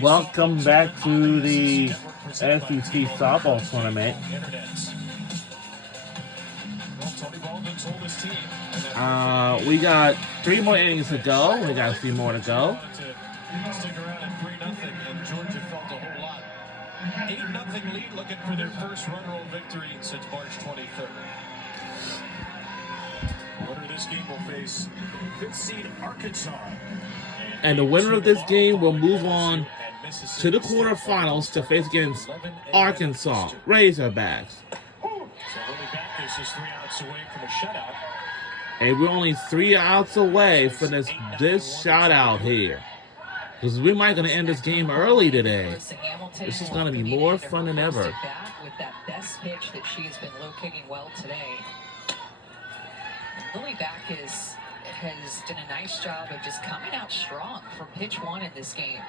Welcome back to the SEC softball tournament. We got 3 more innings to go. We got 3 more to go. Stick around at 3-0, and Georgia felt a whole lot. 8-0 lead, looking for their first run roll victory since March 23rd. Winner of this game will face 5th seed Arkansas. And the winner of this game will move on to the quarterfinals to face against Arkansas Razorbacks. So Lily Backus is 3 outs away from a shutout. And we're only 3 outs away from this shutout here. Because we might going to end this game early today. This is going to be more fun than ever. With that best pitch that she has been locating well today. Lily Backus has done a nice job of just coming out strong from pitch 1 in this game.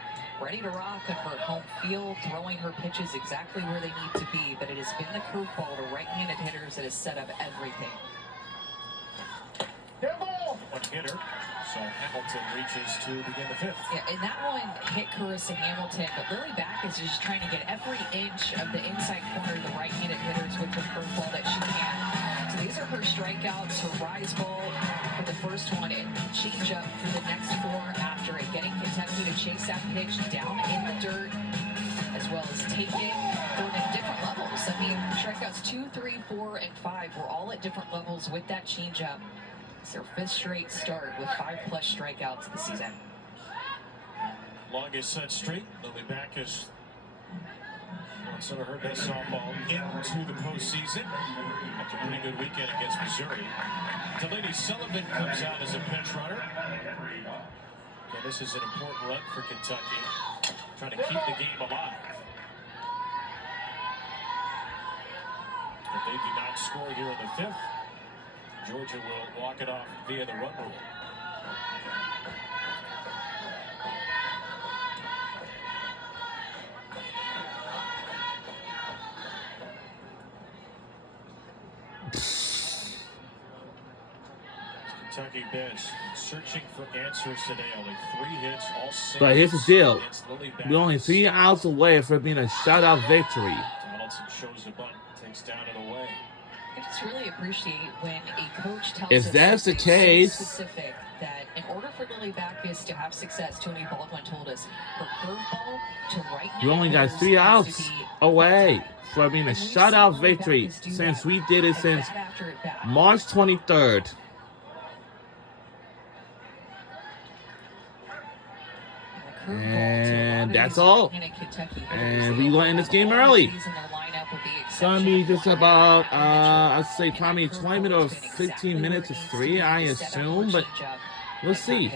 Ready to rock on her home field, throwing her pitches exactly where they need to be, but it has been the curveball to right-handed hitters that has set up everything. One hitter, so Hamilton reaches to begin the 5th. Yeah, and that one hit Carissa Hamilton, but Lily Backus is just trying to get every inch of the inside corner of the right-handed hitters with the curveball that she can. So these are her strikeouts, her rise ball for the first one, and change up for the next 4 after it, getting Kentucky to chase that pitch down in the dirt, as well as taking going at different levels. I mean, strikeouts 2, 3, 4, and 5 were all at different levels with that changeup. It's their 5th straight start with 5+ strikeouts this season. Longest set straight. Lily Backus won some of her best softball into the postseason after a pretty good weekend against Missouri. Delaney Sullivan comes out as a pinch runner. And this is an important run for Kentucky, trying to keep the game alive. If they do not score here in the 5th, Georgia will walk it off via the run rule. Kentucky bench searching for answers today. Only 3 hits, all 6. But here's the deal. We're only 3 outs away from being a shutout victory. Donaldson shows a bunt, takes down and away. I just really appreciate when a coach tells If us that's the something case, so specific that in order for Lily Backus to have success, Tony Baldwin told us her curveball to right. we only got 3 outs away from being a shutout victory since we did it since March 23rd. And that's all. And we're going to end this game early. It's going to be just about, I'd say probably 20 minutes or 15 minutes to 3, I assume. But we'll see.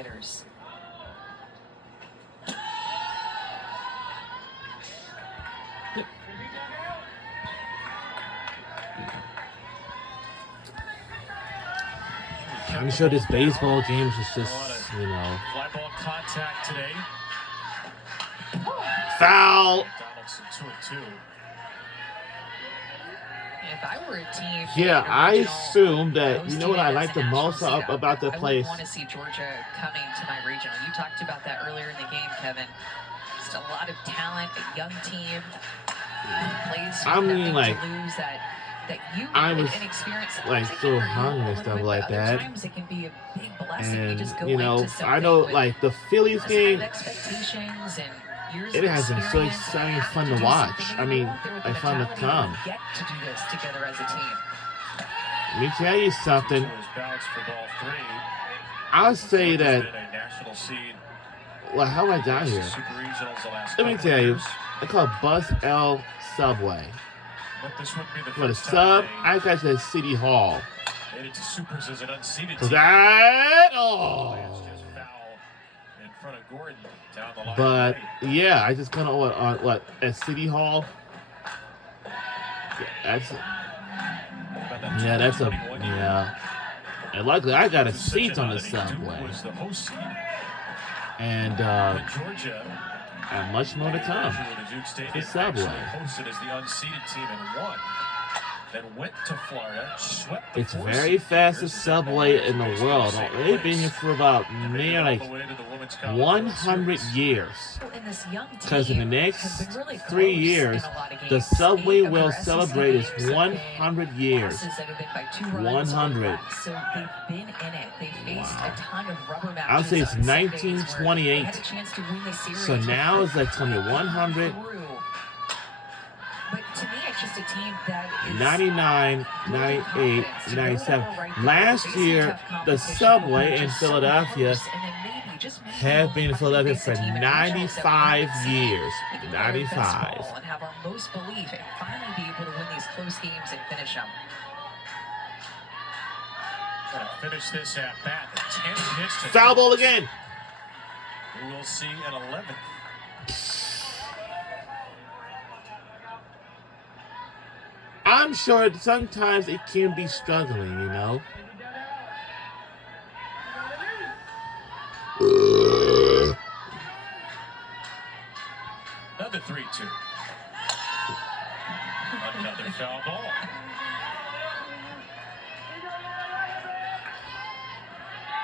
I'm sure this baseball game is just, you know. Fly ball contact today. Foul. Donaldson 2-2. If I were a team, yeah, I assume that, you know what I like the most about the place? I want to see Georgia coming to my regional. You talked about that earlier in the game, Kevin. Just a lot of talent, a young team. Plays I mean, like, that you I was like so hungry and stuff like that. Times it can be a big blessing. And, you just go you know, into I know, like, the Phillies game, expectations and it has been so exciting, fun to watch. I mean, like, fun to come. Get to do this together as a team. Let me tell you something. I'll say that, well, how I got here? Let me tell you, I call Bus L Subway. For the sub, I got to City Hall. So that, but yeah, I just kind of on what at City Hall. That's yeah. And luckily, I got a seat on the subway, and much more to come. The subway. then went to Florida, swept the It's very fastest subway in the world. They've been here for about nearly 100 years. Because in the next 3 years, the subway will celebrate its 100 years. 100. So they've been in it. They faced a ton of rubber matches. I'll say it's 1928. So now it's like 2100. But to me, it's just a team that is 99, 98, 97. Last year, the subway in Philadelphia have been in Philadelphia for 95 years. 95. And have our most belief and finally be able to win these close games and finish them. Gonna finish this at bat. 10 hits to Foul ball again. We will see an 11th. I'm sure sometimes it can be struggling, you know. Another 3-2. Another foul ball.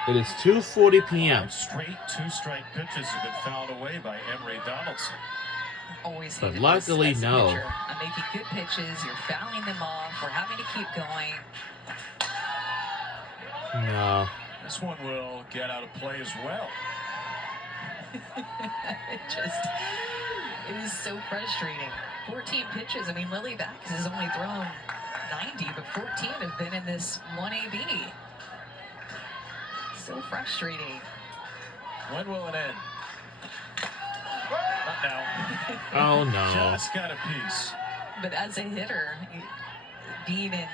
It is 2:40 p.m. Straight two-strike pitches have been fouled away by Emory Donaldson. Always But luckily, no. I'm making good pitches. You're fouling them off. We're having to keep going. No. This one will get out of play as well. It is so frustrating. 14 pitches. I mean, Lily Backus has only thrown 90, but 14 have been in this 1AB. So frustrating. When will it end? Not now. Oh, no. Just got a piece. But as a hitter, being in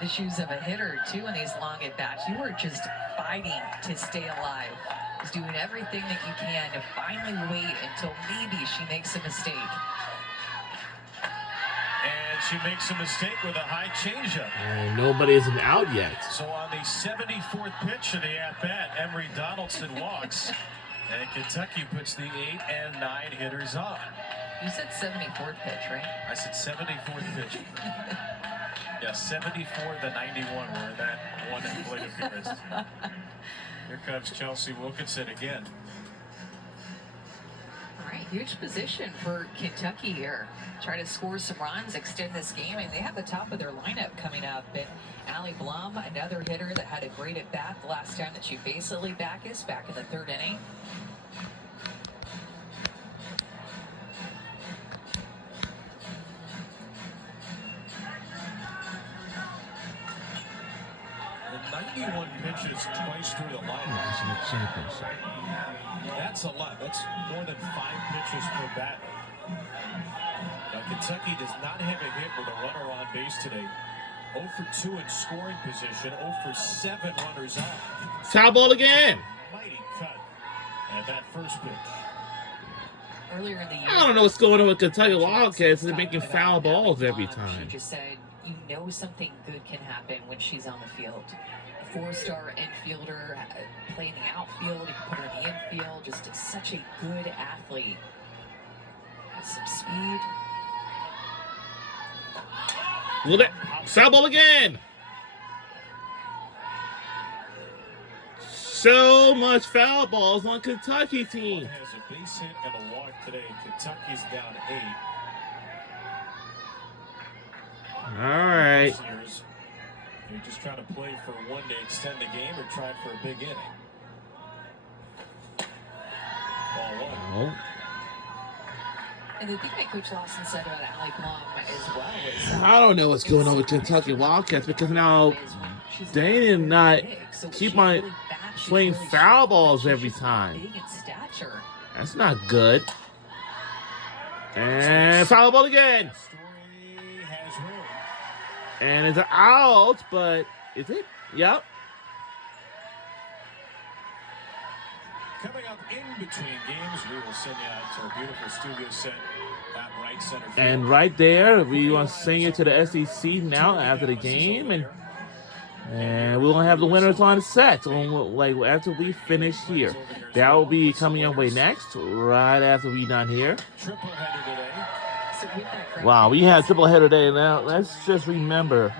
the shoes of a hitter, too, in these long at-bats, you are just fighting to stay alive. Just doing everything that you can to finally wait until maybe she makes a mistake. And she makes a mistake with a high changeup. And nobody isn't out yet. So on the 74th pitch of the at-bat, Emory Donaldson walks. And Kentucky puts the 8 and 9 hitters on. You said 74th pitch, right? I said 74th pitch. Yeah, 74 to 91 were in that one plate appearance. Here comes Chelsea Wilkinson again. All right, huge position for Kentucky here. Try to score some runs, extend this game, and they have the top of their lineup coming up. And Allie Blum, another hitter that had a great at-bat the last time that she faced Lily Backus back in the 3rd inning. The 91 pitches twice through the lineup. That's a lot. That's more than 5 pitches per batter. Now, Kentucky does not have a hit with a runner on base today. 0 for 2 in scoring position, 0 for 7 runners on. Foul ball again. Mighty cut at that first pitch. Earlier in the year, I don't know what's going on with Kentucky Wildcats. They're making foul balls every time. She just said, you know something good can happen when she's on the field. A 4-star infielder, playing the outfield, you can put her in the infield, just such a good athlete. Has some speed. Foul ball again. So much foul balls on Kentucky team. Has a base hit and a walk today. Kentucky's down 8. All right. You're just trying to play for one to extend the game or try for a big inning. Ball 1. No. And the thing that Coach Lawson said about Allie Blum as well is... I don't know what's going on with Kentucky Wildcats because now they did not keep on playing foul balls every time. That's not good. And foul ball again. And it's out, but is it? Yep. Coming up in between games, we will send you out to our beautiful studio set at right center field. And right there, we want to send you to the SEC now after the game, and we're gonna have the winners on set. Like after we finish here, that will be coming your way next, right after we done here. Triple header today. Wow, we had a triple header today. Now, let's just remember.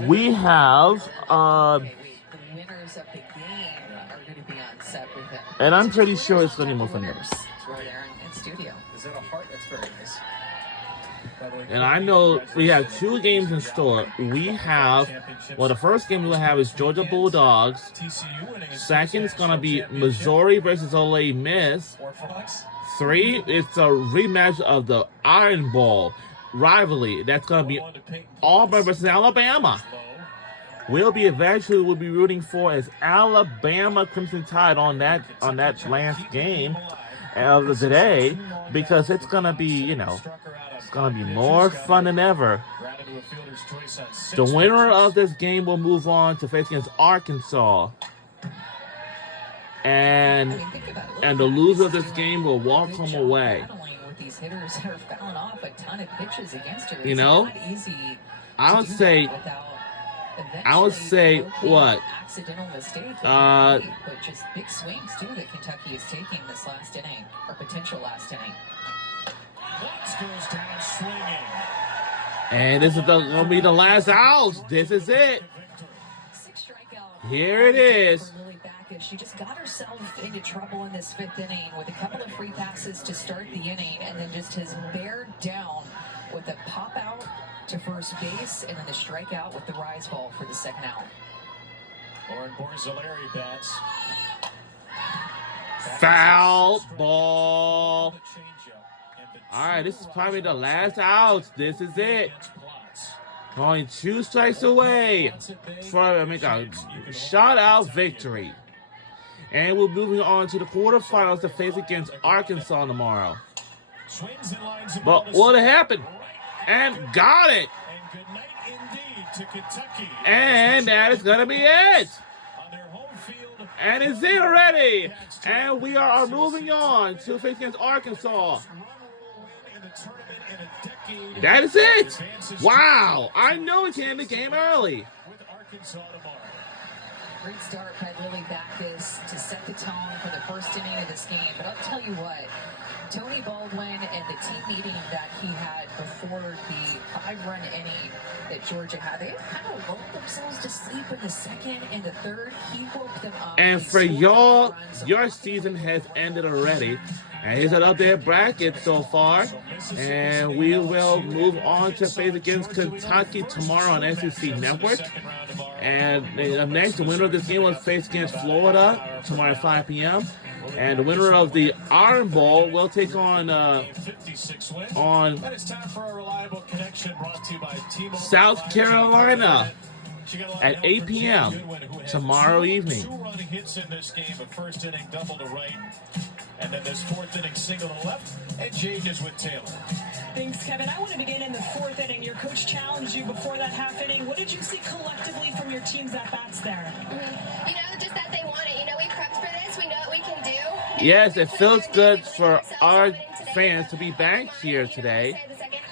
We have. And I'm pretty sure it's going to be more fun. Is that a heart? That's very nice. And I know we have 2 games in store. We have, well, the first game we'll have is Georgia Bulldogs. Second is going to be Missouri versus Ole Miss. 3, it's a rematch of the Iron Bowl rivalry. That's going to be Auburn versus Alabama. We'll be rooting for as Alabama Crimson Tide on that last game of the day, because it's going to be, it's going to be more fun than ever. The winner of this game will move on to face against Arkansas. And the loser of this game will walk home away. I would say what? But just big swings too that Kentucky is taking this last inning, or potential last inning. Goes down swinging. And this is going to be the last out. This is it. Here it is. She just got herself into trouble in this 5th inning with a couple of free passes to start the inning, and then just has bared down with a pop out to first base, and then the strikeout with the rise ball for the second out. Lauren Borzilleri bats. Foul ball. All right, this is probably the last out. This is it. Only 2 strikes away for make a shutout victory. And we're moving on to the quarterfinals to face against Arkansas tomorrow. But what happened? And got it. And that is going to be it. And it's it already. And we are moving on to face against Arkansas. That is it. Wow. I know we can end the game early. Great start by Lily Backus to set the tone for the first inning of this game. But I'll tell you what, Tony Baldwin and the team meeting that he had before the 5-run inning that Georgia had, they kind of lulled themselves to sleep in the 2nd and the 3rd. He woke them up. And for y'all, your season has ended already. And here's an updated bracket so far. And we will move on to face against Kentucky tomorrow on SEC Network. And next, the winner of this game will face against Florida tomorrow at 5 p.m. And the winner of the Iron Bowl will take on South Carolina at 8 p.m. tomorrow evening. 2-run hits in this game, a first inning double to right, and then this 4th inning single to left, and Jaden is with Taylor. Thanks, Kevin. I want to begin in the 4th inning. Your coach challenged you before that half inning. What did you see collectively from your team's at-bats there? Just that they want it. We prepped for this. We know what we can do. Yes, it feels good for our fans to be back here today.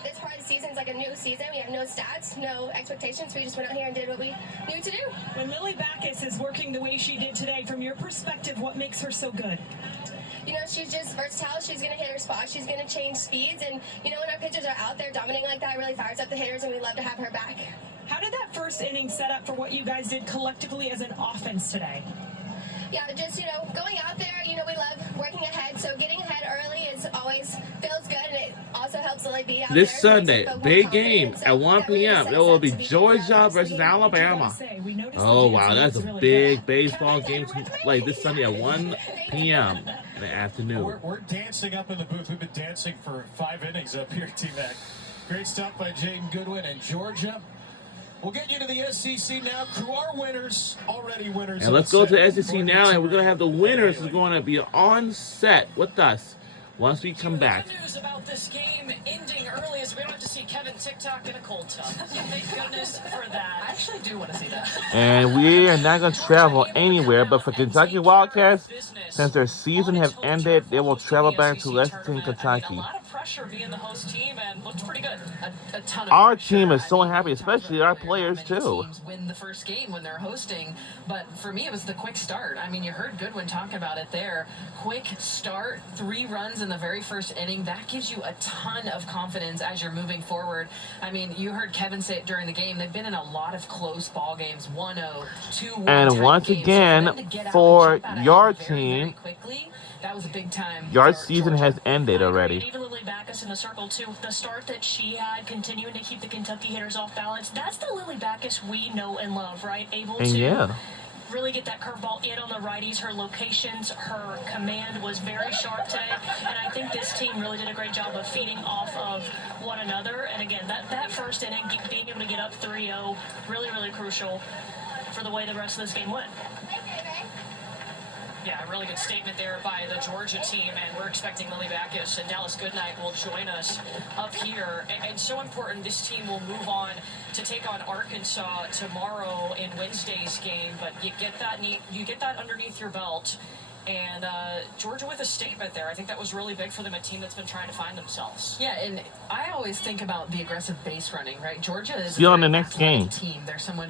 This part of the season is like a new season. We have no stats, no expectations. We just went out here and did what we knew to do. When Lily Backus is working the way she did today, from your perspective, what makes her so good? She's just versatile. She's going to hit her spot. She's going to change speeds. And, when our pitchers are out there dominating like that, it really fires up the hitters, and we love to have her back. How did that first inning set up for what you guys did collectively as an offense today? Yeah, just, going out there, we love working ahead. So getting ahead early is always feels good, and it also helps Lily be out this there. Sunday, big game at 1 p.m. It will be Georgia versus Alabama. Oh, wow, that's a big baseball game like this Sunday at 1 p.m. in the afternoon. We're dancing up in the booth. We've been dancing for 5 innings up here, T-Mac. Great stuff by Jaden Goodwin and Georgia. We'll get you to the SEC now. Crew our winners, already winners. And let's go to the SEC now, and we're going to have the winners who's going to be on set with us once we come back. Good news about this game ending early is we don't have to see Kevin TikTok in a cold tub. Thank goodness for that. I actually do want to see that. And we are not going to travel anywhere, but for Kentucky Wildcats, since their season has ended, they will travel back to Lexington, Kentucky. pressure being the host team and looked pretty good. A ton of Our pressure. team is so I mean, happy, we talked especially about our earlier how players, many too. Teams win the first game when they're hosting, but for me, it was the quick start. I mean, you heard Goodwin talk about it there. Quick start, 3 runs in the very first inning. That gives you a ton of confidence as you're moving forward. I mean, you heard Kevin say it during the game. They've been in a lot of close ball games, 1-0, 2-1. And once again, for your team, quickly, that was a big time. your for season Georgia. has ended already. Even Lily Backus in the circle, too. The start that she had, continuing to keep the Kentucky hitters off balance, that's the Lily Backus we know and love, right? Able And to yeah, really get that curveball in on the righties. Her locations, her command was very sharp today. And I think this team really did a great job of feeding off of one another. And again, that first inning, being able to get up 3-0, really, really crucial for the way the rest of this game went. Yeah, a really good statement there by the Georgia team, and we're expecting Lily Backus and Dallas Goodnight will join us up here. And so important, this team will move on to take on Arkansas tomorrow in Wednesday's game, but you get that underneath your belt. And Georgia with a statement there. I think that was really big for them, a team that's been trying to find themselves. Yeah, and I always think about the aggressive base running, right? Georgia is see you on a the very next athletic game. team. They're someone